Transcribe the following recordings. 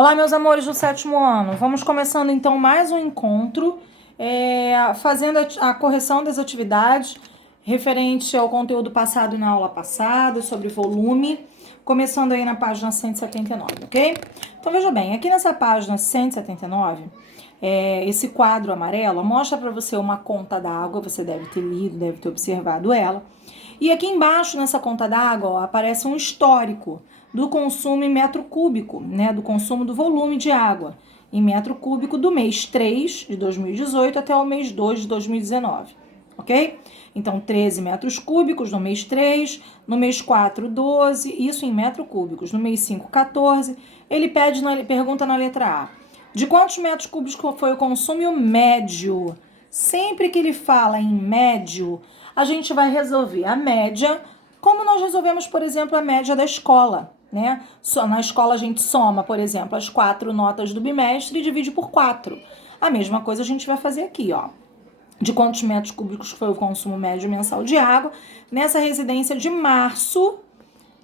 Olá, meus amores do sétimo ano. Vamos começando então mais um encontro, fazendo a correção das atividades referente ao conteúdo passado na aula passada, sobre volume, começando aí na página 179, ok? Então veja bem, aqui nessa página 179, esse quadro amarelo mostra para você uma conta d'água, você deve ter lido, deve ter observado ela. E aqui embaixo, nessa conta d'água, aparece um histórico do consumo em metro cúbico, né? Do consumo do volume de água em metro cúbico do mês 3 de 2018 até o mês 2 de 2019, ok? Então, 13 metros cúbicos no mês 3, no mês 4, 12, isso em metros cúbicos. No mês 5, 14. Ele pergunta na letra A: de quantos metros cúbicos foi o consumo médio? Sempre que ele fala em médio, a gente vai resolver a média, como nós resolvemos, por exemplo, a média da escola, né? Na escola a gente soma, por exemplo, as 4 notas do bimestre e divide por 4. A mesma coisa a gente vai fazer aqui, ó. De quantos metros cúbicos foi o consumo médio mensal de água nessa residência de março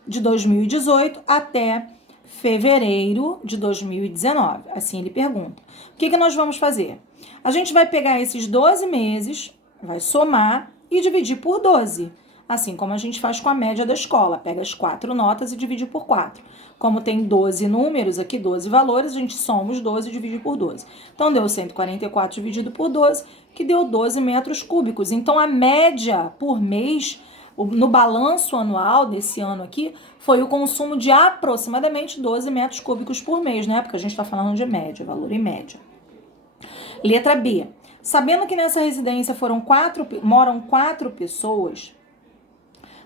de 2018 até fevereiro de 2019. Assim ele pergunta. O que nós vamos fazer? A gente vai pegar esses 12 meses, vai somar e dividir por 12. Assim como a gente faz com a média da escola. Pega as 4 notas e divide por 4. Como tem 12 números aqui, 12 valores, a gente soma os 12 e divide por 12. Então, deu 144 dividido por 12, que deu 12 metros cúbicos. Então, a média por mês, no balanço anual desse ano aqui, foi o consumo de aproximadamente 12 metros cúbicos por mês, né? Porque a gente está falando de média, valor em média. Letra B. Sabendo que nessa residência moram 4 pessoas,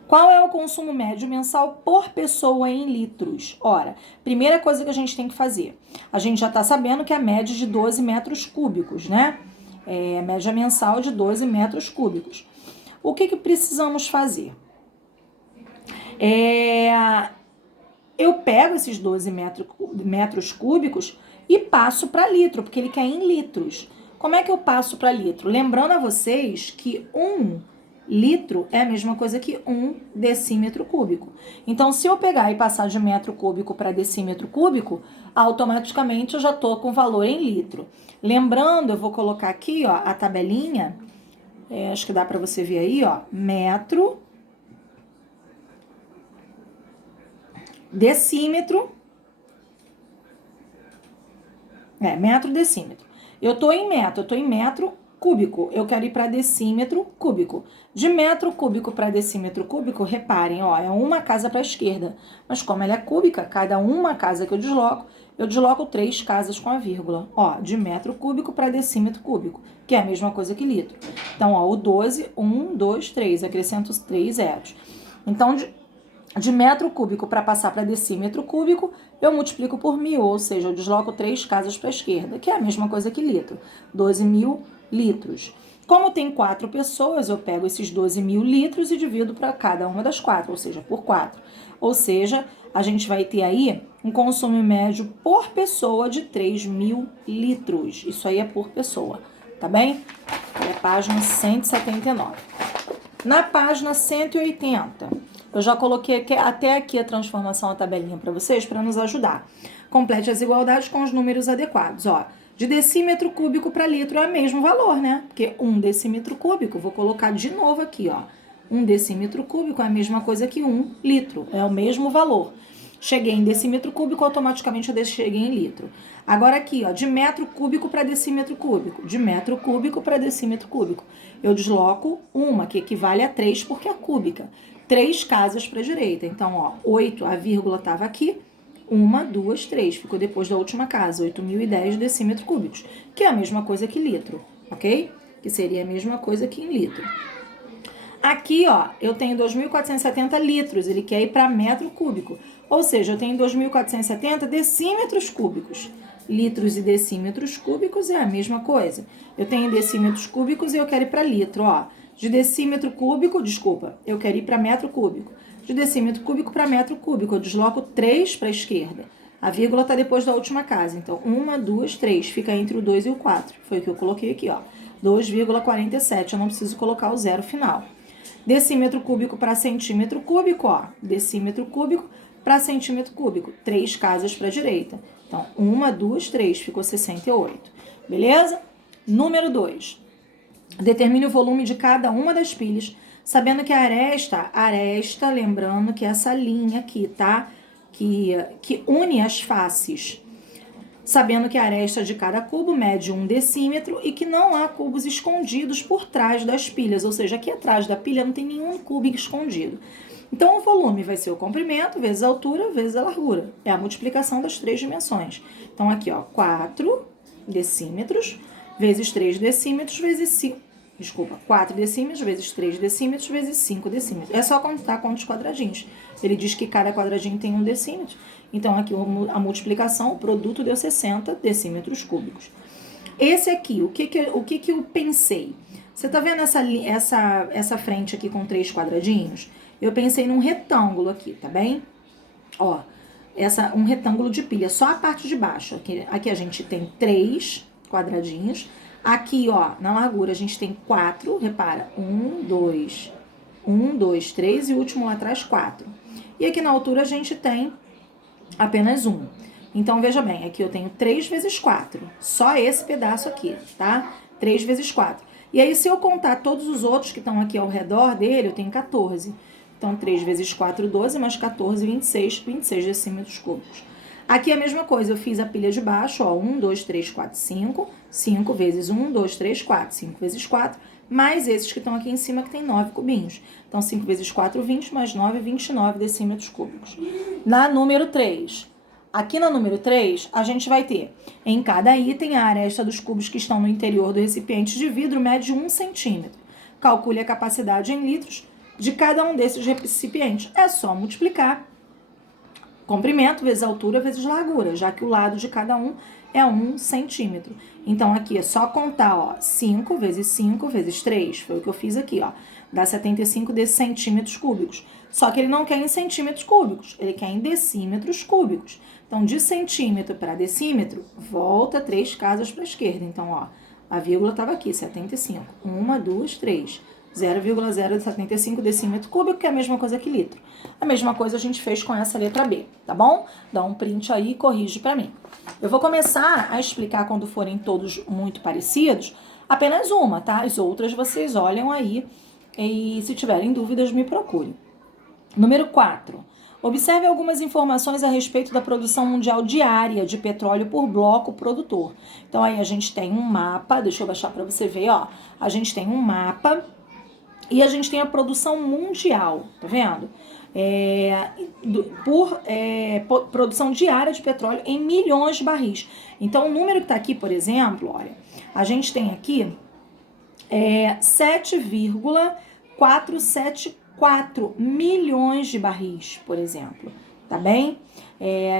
qual é o consumo médio mensal por pessoa em litros? Ora, primeira coisa que a gente tem que fazer. A gente já está sabendo que a média é de 12 metros cúbicos, né? A média mensal é de 12 metros cúbicos. O que precisamos fazer? Eu pego esses 12 metros cúbicos e passo para litro, porque ele quer em litros. Como é que eu passo para litro? Lembrando a vocês que 1 litro é a mesma coisa que 1 decímetro cúbico. Então, se eu pegar e passar de metro cúbico para decímetro cúbico, automaticamente eu já estou com valor em litro. Lembrando, eu vou colocar aqui, ó, a tabelinha, acho que dá para você ver aí, ó, metro, decímetro, metro, decímetro. Eu tô em metro cúbico. Eu quero ir para decímetro cúbico. De metro cúbico para decímetro cúbico, reparem, ó, é uma casa para a esquerda. Mas como ela é cúbica, cada uma casa que eu desloco 3 casas com a vírgula. Ó, de metro cúbico para decímetro cúbico, que é a mesma coisa que litro. Então, ó, o 12, 1, 2, 3, acrescento os 3 zeros. Então, de metro cúbico para passar para decímetro cúbico, eu multiplico por 1000, ou seja, eu desloco 3 casas para a esquerda, que é a mesma coisa que litro, 12.000 litros. Como tem 4 pessoas, eu pego esses 12.000 litros e divido para cada uma das 4, ou seja, por 4. Ou seja, a gente vai ter aí um consumo médio por pessoa de 3.000 litros. Isso aí é por pessoa, tá bem? É a página 179. Na página 180, eu já coloquei até aqui a transformação, a tabelinha para vocês, para nos ajudar. Complete as igualdades com os números adequados. Ó, de decímetro cúbico para litro é o mesmo valor, né? Porque 1 decímetro cúbico, vou colocar de novo aqui, ó. 1 decímetro cúbico é a mesma coisa que 1 litro, é o mesmo valor. Cheguei em decímetro cúbico, automaticamente eu cheguei em litro. Agora aqui, ó, de metro cúbico para decímetro cúbico. De metro cúbico para decímetro cúbico. Eu desloco uma, que equivale a 3, porque é cúbica. 3 casas para a direita. Então, ó, 8, a vírgula estava aqui. 1, 2, 3. Ficou depois da última casa. 8.010 decímetros cúbicos. Que é a mesma coisa que litro, ok? Que seria a mesma coisa que em litro. Aqui, ó, eu tenho 2.470 litros. Ele quer ir para metro cúbico. Ou seja, eu tenho 2.470 decímetros cúbicos. Litros e decímetros cúbicos é a mesma coisa. Eu tenho decímetros cúbicos e eu quero ir para litro, ó. De decímetro cúbico, eu quero ir para metro cúbico. De decímetro cúbico para metro cúbico, eu desloco 3 para a esquerda. A vírgula está depois da última casa. Então, 1, 2, 3. Fica entre o 2 e o 4. Foi o que eu coloquei aqui, ó. 2,47. Eu não preciso colocar o zero final. Decímetro cúbico para centímetro cúbico, ó. Decímetro cúbico para centímetro cúbico? 3 casas para a direita. Então, 1, 2, 3, ficou 68. Beleza? Número 2. Determine o volume de cada uma das pilhas, sabendo que a aresta, lembrando que essa linha aqui, tá? Que une as faces. Sabendo que a aresta de cada cubo mede 1 decímetro e que não há cubos escondidos por trás das pilhas, ou seja, aqui atrás da pilha não tem nenhum cubo escondido. Então, o volume vai ser o comprimento vezes a altura vezes a largura. É a multiplicação das 3 dimensões. Então, aqui, ó, 4 decímetros vezes 3 decímetros vezes 5. Desculpa, 4 decímetros vezes 3 decímetros vezes 5 decímetros. É só contar quantos quadradinhos. Ele diz que cada quadradinho tem 1 decímetro. Então, aqui a multiplicação, o produto deu 60 decímetros cúbicos. Esse aqui, o que eu pensei? Você tá vendo essa frente aqui com 3 quadradinhos? Eu pensei num retângulo aqui, tá bem? Ó, um retângulo de pilha, só a parte de baixo. Aqui a gente tem 3 quadradinhos. Aqui, ó, na largura a gente tem 4, repara, 1, 2, 3 e o último lá atrás 4. E aqui na altura a gente tem apenas 1. Então, veja bem, aqui eu tenho 3 vezes 4, só esse pedaço aqui, tá? 3 vezes 4. E aí, se eu contar todos os outros que estão aqui ao redor dele, eu tenho 14. Então, 3 vezes 4, 12, mais 14, 26 decímetros cúbicos. Aqui é a mesma coisa, eu fiz a pilha de baixo, ó, 1, 2, 3, 4, 5. 5 vezes 1, 2, 3, 4. 5 vezes 4, mais esses que estão aqui em cima, que tem 9 cubinhos. Então, 5 vezes 4, 20, mais 9, 29 decímetros cúbicos. Na número 3. Aqui na número 3, a gente vai ter, em cada item, a aresta dos cubos que estão no interior do recipiente de vidro mede 1 centímetro. Calcule a capacidade em litros de cada um desses recipientes. É só multiplicar comprimento vezes altura vezes largura, já que o lado de cada um é 1 centímetro. Então, aqui é só contar, ó, 5 vezes 5 vezes 3. Foi o que eu fiz aqui, ó. Dá 75 centímetros cúbicos. Só que ele não quer em centímetros cúbicos, ele quer em decímetros cúbicos. Então, de centímetro para decímetro, volta 3 casas para a esquerda. Então, ó, a vírgula estava aqui, 75. 1, 2, 3. 0,075 decímetro cúbico, que é a mesma coisa que litro. A mesma coisa a gente fez com essa letra B, tá bom? Dá um print aí e corrige para mim. Eu vou começar a explicar quando forem todos muito parecidos, apenas uma, tá? As outras vocês olham aí e se tiverem dúvidas me procurem. Número 4. Observe algumas informações a respeito da produção mundial diária de petróleo por bloco produtor. Então aí a gente tem um mapa, deixa eu baixar para você ver, ó. A gente tem um mapa e a gente tem a produção mundial, tá vendo? Produção diária de petróleo em milhões de barris. Então, o número que está aqui, por exemplo, olha, a gente tem aqui 7,474 milhões de barris, por exemplo, tá bem?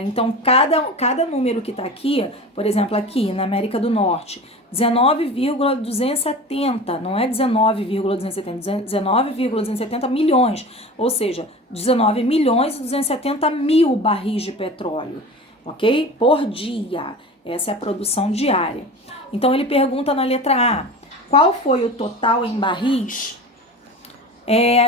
Então, cada número que está aqui, por exemplo, aqui na América do Norte, 19,270, não é 19,270, 19,270 milhões, ou seja, 19 milhões e 270 mil barris de petróleo, ok? Por dia, essa é a produção diária. Então, ele pergunta na letra A, qual foi o total em barris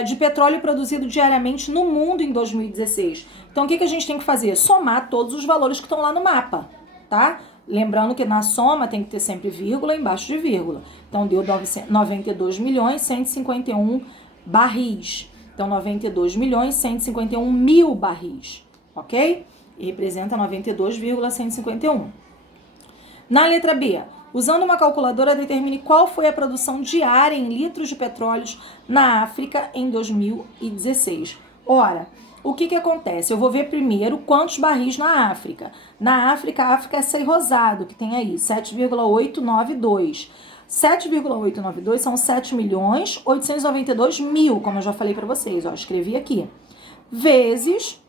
de petróleo produzido diariamente no mundo em 2016? Então, o que a gente tem que fazer? Somar todos os valores que estão lá no mapa, tá? Lembrando que na soma tem que ter sempre vírgula embaixo de vírgula. Então, deu 92 milhões 151 barris. Então, 92 milhões 151 mil barris, ok? E representa 92,151. Na letra B, usando uma calculadora, determine qual foi a produção diária em litros de petróleo na África em 2016. Ora, o que acontece? Eu vou ver primeiro quantos barris na África. Na África, a África é esse rosado, que tem aí 7,892. 7,892 são 7 milhões 892 mil, como eu já falei para vocês, ó, escrevi aqui. Vezes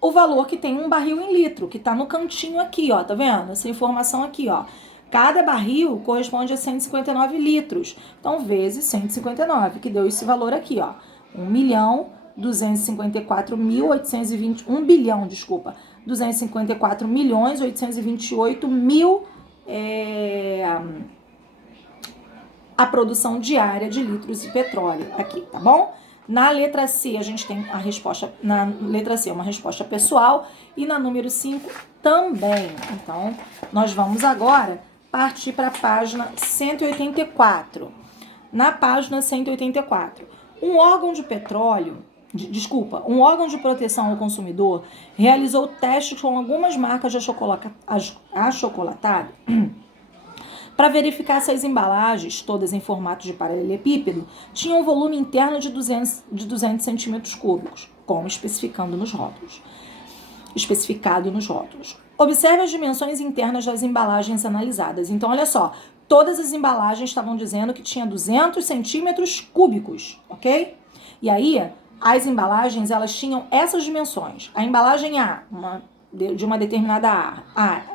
o valor que tem um barril em litro, que tá no cantinho aqui, ó, tá vendo? Essa informação aqui, ó. Cada barril corresponde a 159 litros. Então, vezes 159, que deu esse valor aqui, ó. 1 bilhão, 254 milhões 828 mil a produção diária de litros de petróleo aqui, tá bom? Na letra C, a gente tem a resposta, na letra C, uma resposta pessoal, e na número 5 também. Então, nós vamos agora partir para a página 184. Na página 184, um órgão de petróleo, um órgão de proteção ao consumidor realizou testes com algumas marcas de achocolatado para verificar se as embalagens, todas em formato de paralelepípedo, tinham um volume interno de 200 centímetros cúbicos, como especificado nos rótulos. Observe as dimensões internas das embalagens analisadas. Então, olha só, todas as embalagens estavam dizendo que tinha 200 centímetros cúbicos, ok? E aí, as embalagens, elas tinham essas dimensões. A embalagem A, de uma determinada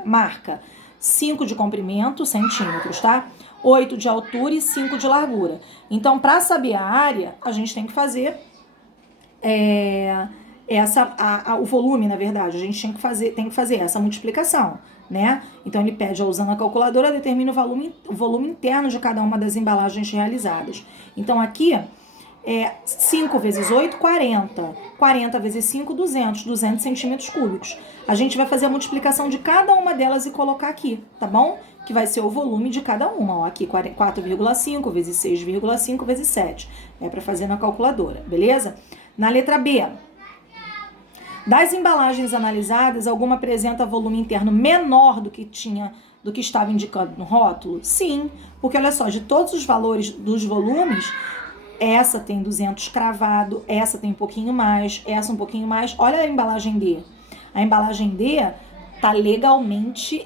marca, 5 de comprimento, centímetros, tá? 8 de altura e 5 de largura. Então, para saber a área, a gente tem que fazer o volume, na verdade. A gente tem que fazer essa multiplicação, né? Então, ele pede, usando a calculadora, determina o volume interno de cada uma das embalagens realizadas. Então, aqui, 5 vezes 8, 40. 40 vezes 5, 200 centímetros cúbicos. A gente vai fazer a multiplicação de cada uma delas e colocar aqui, tá bom? Que vai ser o volume de cada uma. Ó, aqui 4,5 vezes 6,5 vezes 7. É para fazer na calculadora, beleza? Na letra B. Das embalagens analisadas, alguma apresenta volume interno menor do que estava indicando no rótulo? Sim, porque olha só, de todos os valores dos volumes, essa tem 200 cravado, essa tem um pouquinho mais, essa um pouquinho mais. Olha a embalagem D. A embalagem D tá legalmente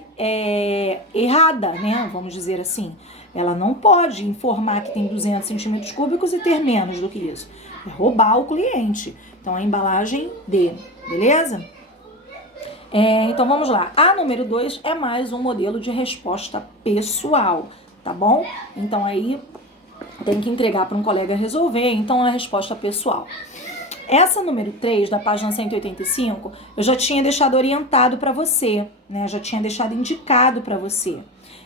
errada, né? Vamos dizer assim. Ela não pode informar que tem 200 centímetros cúbicos e ter menos do que isso. É roubar o cliente. Então, a embalagem D, beleza? Então, vamos lá. A número 2 é mais um modelo de resposta pessoal, tá bom? Então, aí tem que entregar para um colega resolver, então é a resposta pessoal. Essa número 3, da página 185, eu já tinha deixado orientado para você, né? Já tinha deixado indicado para você.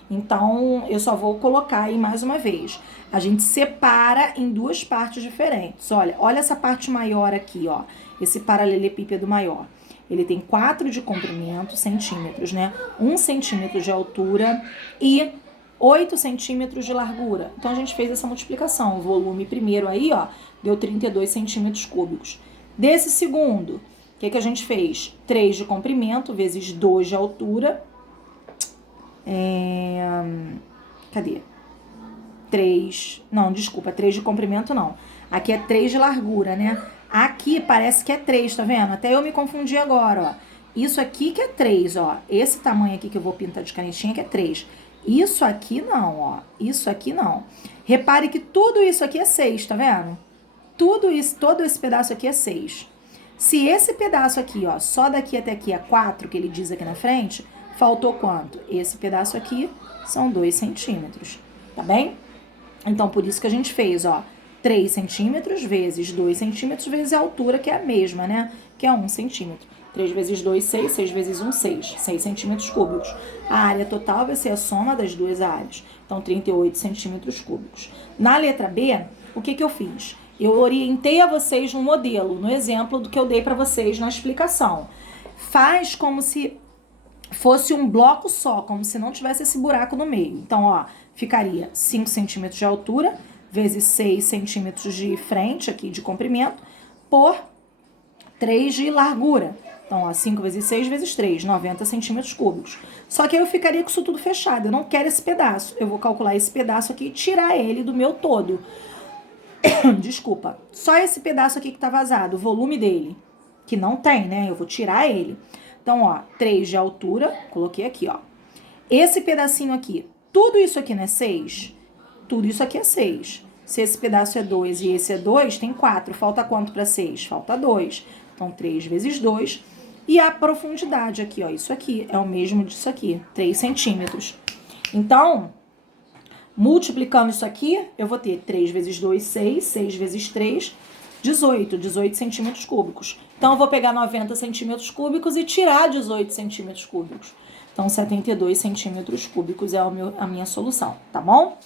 Então, eu só vou colocar aí mais uma vez. A gente separa em duas partes diferentes. Olha essa parte maior aqui, ó. Esse paralelepípedo maior. Ele tem 4 de comprimento, centímetros, né? 1 centímetro de altura e 8 centímetros de largura. Então, a gente fez essa multiplicação. O volume primeiro aí, ó, deu 32 centímetros cúbicos. Desse segundo, o que a gente fez? 3 de comprimento vezes 2 de altura. Cadê? 3 de comprimento não. Aqui é 3 de largura, né? Aqui parece que é 3, tá vendo? Até eu me confundi agora, ó. Isso aqui que é 3, ó. Esse tamanho aqui que eu vou pintar de canetinha que é 3. Isso aqui não, ó. Isso aqui não. Repare que tudo isso aqui é 6, tá vendo? Tudo isso, todo esse pedaço aqui é 6. Se esse pedaço aqui, ó, só daqui até aqui é 4, que ele diz aqui na frente, faltou quanto? Esse pedaço aqui são 2 centímetros, tá bem? Então, por isso que a gente fez, ó, 3 centímetros vezes 2 centímetros vezes a altura, que é a mesma, né? Que é 1 centímetro. 3 vezes 2, 6. 6 vezes 1, 6. 6 centímetros cúbicos. A área total vai ser a soma das duas áreas. Então, 38 centímetros cúbicos. Na letra B, o que eu fiz? Eu orientei a vocês no modelo, no exemplo do que eu dei para vocês na explicação. Faz como se fosse um bloco só, como se não tivesse esse buraco no meio. Então, ó, ficaria 5 centímetros de altura, vezes 6 centímetros de frente, aqui de comprimento, por 3 de largura. Então, ó, 5 vezes 6 vezes 3, 90 centímetros cúbicos. Só que aí eu ficaria com isso tudo fechado, eu não quero esse pedaço. Eu vou calcular esse pedaço aqui e tirar ele do meu todo. Desculpa. Só esse pedaço aqui que tá vazado, o volume dele, que não tem, né? Eu vou tirar ele. Então, ó, 3 de altura, coloquei aqui, ó. Esse pedacinho aqui, tudo isso aqui não é 6? Tudo isso aqui é 6. Se esse pedaço é 2 e esse é 2, tem 4. Falta quanto para 6? Falta 2. Então, 3 vezes 2. E a profundidade aqui, ó, isso aqui é o mesmo disso aqui, 3 centímetros. Então, multiplicando isso aqui, eu vou ter 3 vezes 2, 6. 6 vezes 3, 18 centímetros cúbicos. Então, eu vou pegar 90 centímetros cúbicos e tirar 18 centímetros cúbicos. Então, 72 centímetros cúbicos é a minha solução, tá bom?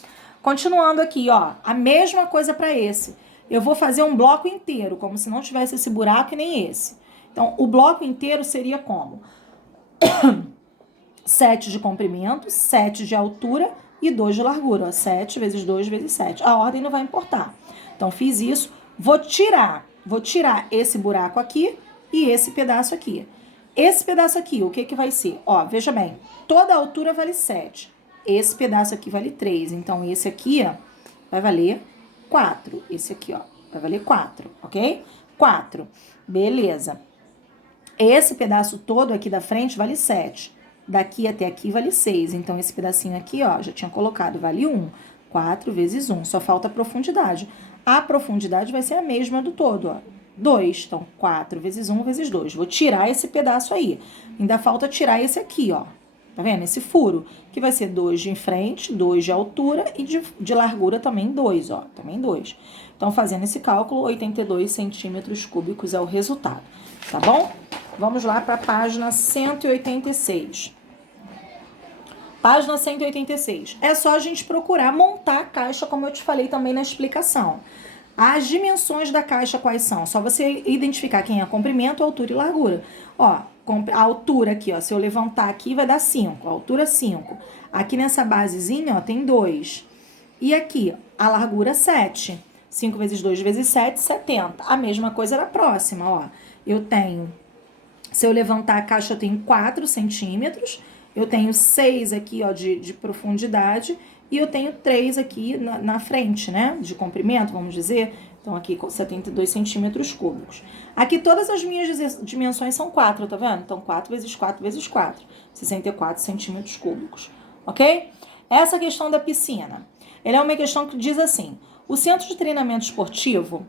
Continuando aqui, ó, a mesma coisa para esse. eu vou fazer um bloco inteiro, como se não tivesse esse buraco e nem esse. Então, o bloco inteiro seria como? 7 de comprimento, 7 de altura e 2 de largura. Ó, 7 vezes 2 vezes 7. A ordem não vai importar. Então, fiz isso. Vou tirar esse buraco aqui e esse pedaço aqui. Esse pedaço aqui, o que vai ser? Ó, veja bem, toda a altura vale 7. Esse pedaço aqui vale 3. Então, esse aqui, ó, vai valer 4. Esse aqui, ó, vai valer 4, ok? 4. Beleza. Esse pedaço todo aqui da frente vale 7. Daqui até aqui vale 6. Então, esse pedacinho aqui, ó, já tinha colocado, vale 1. 4 vezes 1. Só falta a profundidade. A profundidade vai ser a mesma do todo, ó. 2. Então, 4 vezes 1 vezes 2. Vou tirar esse pedaço aí. Ainda falta tirar esse aqui, ó. Tá vendo? Esse furo, que vai ser 2 de frente, 2 de altura e de largura também 2, ó. Também 2. Então, fazendo esse cálculo, 82 centímetros cúbicos é o resultado. Tá bom? Vamos lá para a página 186. Página 186. É só a gente procurar montar a caixa, como eu te falei também na explicação. As dimensões da caixa quais são? Só você identificar quem é comprimento, altura e largura. Ó, a altura aqui, ó, se eu levantar aqui vai dar 5, a altura 5. Aqui nessa basezinha, ó, tem 2. E aqui, a largura 7. 5 vezes 2 vezes 7, 70. A mesma coisa na próxima, ó. Eu tenho, se eu levantar a caixa, eu tenho 4 centímetros. Eu tenho 6 aqui, ó, de profundidade. E eu tenho 3 aqui na frente, né? De comprimento, vamos dizer. Então, aqui com 72 centímetros cúbicos. Aqui todas as minhas dimensões são 4, tá vendo? Então, 4 vezes 4 vezes 4. 64 centímetros cúbicos, ok? Essa questão da piscina. Ela é uma questão que diz assim: o Centro de Treinamento Esportivo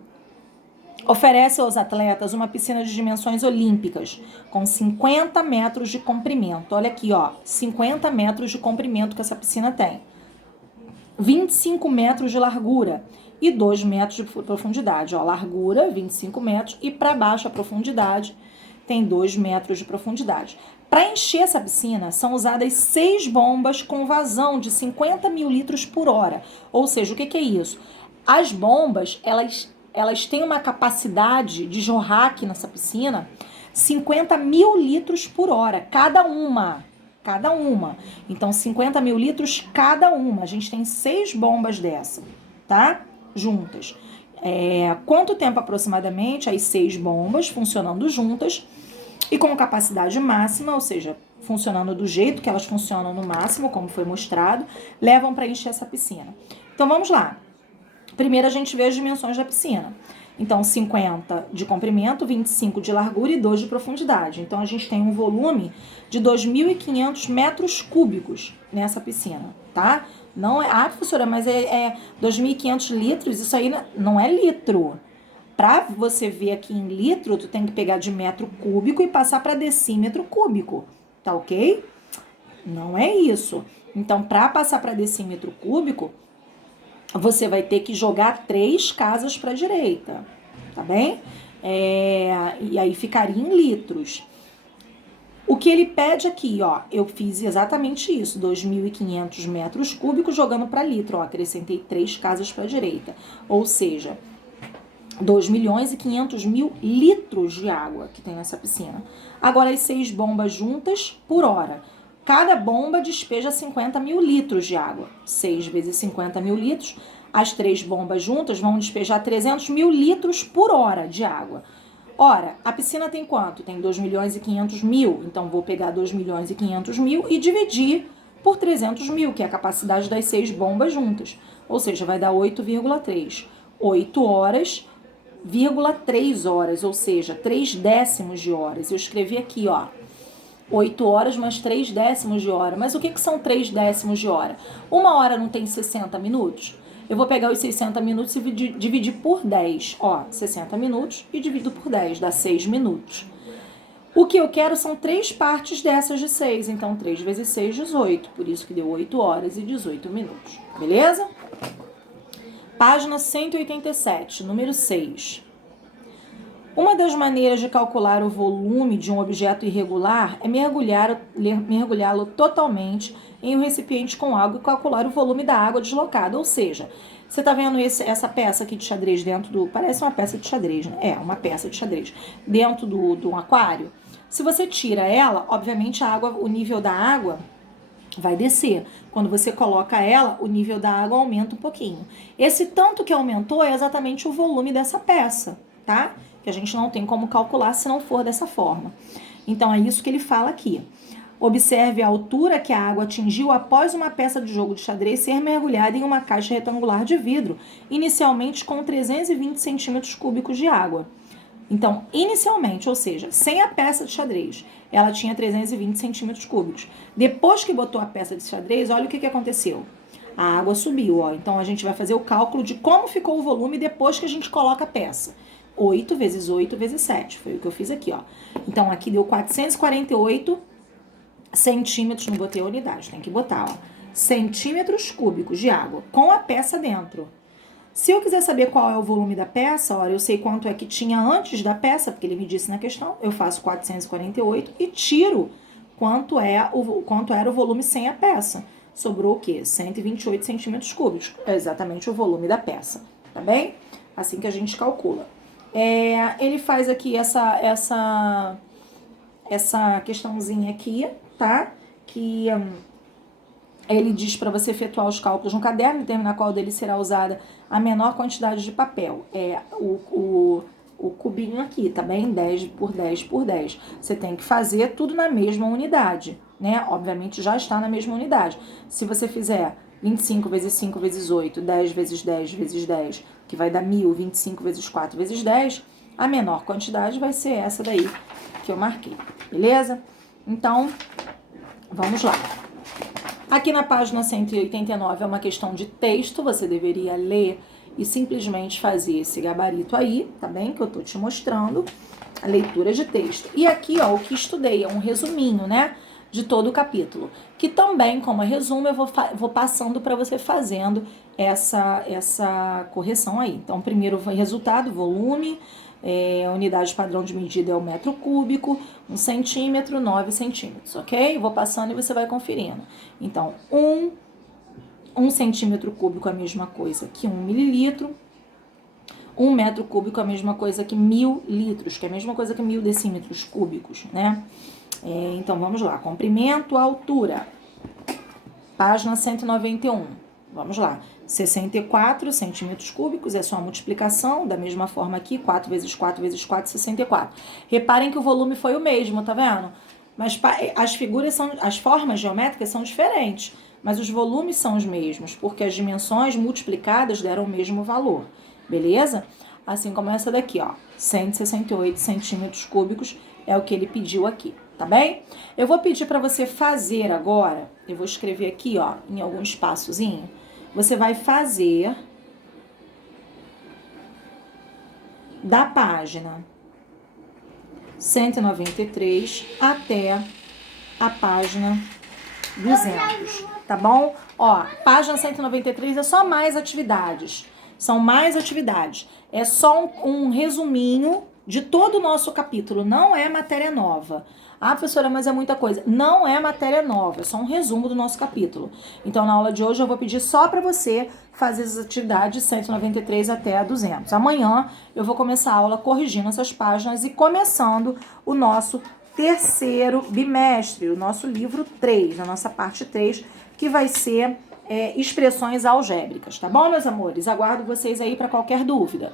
oferece aos atletas uma piscina de dimensões olímpicas, com 50 metros de comprimento. Olha aqui, ó, 50 metros de comprimento que essa piscina tem. 25 metros de largura e 2 metros de profundidade. Ó, largura, 25 metros, e para baixo a profundidade tem 2 metros de profundidade. Para encher essa piscina, são usadas 6 bombas com vazão de 50 mil litros por hora. Ou seja, o que é isso? As bombas, elas têm uma capacidade de jorrar aqui nessa piscina 50 mil litros por hora, cada uma. Então, 50 mil litros cada uma. A gente tem 6 bombas dessa, tá? Juntas. Quanto tempo aproximadamente? As 6 bombas funcionando juntas e com capacidade máxima, ou seja, funcionando do jeito que elas funcionam no máximo, como foi mostrado, levam para encher essa piscina. Então, vamos lá. Primeiro, a gente vê as dimensões da piscina. Então, 50 de comprimento, 25 de largura e 2 de profundidade. Então, a gente tem um volume de 2.500 metros cúbicos nessa piscina, tá? Não é... Ah, professora, mas é 2.500 litros? Isso aí não é litro. Para você ver aqui em litro, tu tem que pegar de metro cúbico e passar para decímetro cúbico, tá ok? Não é isso. Então, para passar para decímetro cúbico, você vai ter que jogar 3 casas para a direita, tá bem? E aí ficaria em litros. O que ele pede aqui, ó, eu fiz exatamente isso, 2.500 metros cúbicos jogando para litro, ó, acrescentei 3 casas para a direita. Ou seja, 2.500.000 litros de água que tem nessa piscina. Agora, as 6 bombas juntas por hora. Cada bomba despeja 50 mil litros de água. 6 vezes 50 mil litros. As 3 bombas juntas vão despejar 300 mil litros por hora de água. Ora, a piscina tem quanto? Tem 2.500.000. Então, vou pegar 2.500.000 e dividir por 300 mil, que é a capacidade das 6 bombas juntas. Ou seja, vai dar 8,3. 8 horas, 3 horas, ou seja, 3 décimos de horas. Eu escrevi aqui, ó. 8 horas mais 3 décimos de hora. Mas o que são 3 décimos de hora? Uma hora não tem 60 minutos? Eu vou pegar os 60 minutos e dividir por 10. Ó, 60 minutos e divido por 10, dá 6 minutos. O que eu quero são 3 partes dessas de 6. Então, 3 vezes 6, 18. Por isso que deu 8 horas e 18 minutos. Beleza? Página 187, número 6. Uma das maneiras de calcular o volume de um objeto irregular é mergulhá-lo totalmente em um recipiente com água e calcular o volume da água deslocada. Ou seja, Você tá vendo essa peça aqui de xadrez dentro do... Parece uma peça de xadrez, né? É, uma peça de xadrez. Dentro do aquário. Se você tira ela, obviamente o nível da água vai descer. Quando você coloca ela, o nível da água aumenta um pouquinho. Esse tanto que aumentou é exatamente o volume dessa peça, tá? Que a gente não tem como calcular se não for dessa forma. Então é isso que ele fala aqui. Observe a altura que a água atingiu após uma peça de jogo de xadrez ser mergulhada em uma caixa retangular de vidro, inicialmente com 320 centímetros cúbicos de água. Então, inicialmente, ou seja, sem a peça de xadrez, ela tinha 320 centímetros cúbicos. Depois que botou a peça de xadrez, olha o que aconteceu. A água subiu, ó. Então, a gente vai fazer o cálculo de como ficou o volume depois que a gente coloca a peça. 8 vezes 8 vezes 7. Foi o que eu fiz aqui, ó. Então, aqui deu 448 centímetros, não botei a unidade, tem que botar, ó. Centímetros cúbicos de água com a peça dentro. Se eu quiser saber qual é o volume da peça, olha, eu sei quanto é que tinha antes da peça, porque ele me disse na questão, eu faço 448 e tiro quanto era o volume sem a peça. Sobrou o quê? 128 centímetros cúbicos. É exatamente o volume da peça, tá bem? Assim que a gente calcula. Ele faz aqui essa questãozinha aqui, tá? Que ele diz para você efetuar os cálculos no caderno, determinar qual dele será usada a menor quantidade de papel. É o cubinho aqui, tá bem? 10 por 10 por 10. Você tem que fazer tudo na mesma unidade, né? Obviamente já está na mesma unidade. Se você fizer 25 vezes 5 vezes 8, 10 vezes 10 vezes 10, que vai dar 1000, 25 vezes 4 vezes 10, a menor quantidade vai ser essa daí que eu marquei, beleza? Então, vamos lá. Aqui na página 189 é uma questão de texto, você deveria ler e simplesmente fazer esse gabarito aí, tá bem? Que eu tô te mostrando, a leitura de texto. E aqui, ó, o que estudei, é um resuminho, né? De todo o capítulo. Que também, como é resumo, eu vou passando para você fazendo essa correção aí. Então, primeiro resultado, volume, unidade padrão de medida é o metro cúbico, 1 centímetro, 9 centímetros, ok? Vou passando e você vai conferindo. Então, 1 centímetro cúbico é a mesma coisa que 1 mililitro, 1 metro cúbico é a mesma coisa que 1000 litros, que é a mesma coisa que 1000 decímetros cúbicos, né? Então, vamos lá. Comprimento, altura. Página 191. Vamos lá. 64 centímetros cúbicos é só a multiplicação, da mesma forma aqui, 4 vezes 4 vezes 4, 64. Reparem que o volume foi o mesmo, tá vendo? Mas as formas geométricas são diferentes, mas os volumes são os mesmos, porque as dimensões multiplicadas deram o mesmo valor, beleza? Assim como essa daqui, ó, 168 centímetros cúbicos é o que ele pediu aqui, tá bem? Eu vou pedir para você fazer agora, eu vou escrever aqui, ó, em algum espaçozinho, você vai fazer da página 193 até a página 200, tá bom? Ó, página 193 é só mais atividades. São mais atividades. É só um resuminho de todo o nosso capítulo. Não é matéria nova. Ah, professora, mas é muita coisa. Não é matéria nova. É só um resumo do nosso capítulo. Então, na aula de hoje, eu vou pedir só para você fazer as atividades 193 até a 200. Amanhã, eu vou começar a aula corrigindo essas páginas e começando o nosso terceiro bimestre, o nosso livro 3, a nossa parte 3, que vai ser expressões algébricas, tá bom, meus amores? Aguardo vocês aí para qualquer dúvida.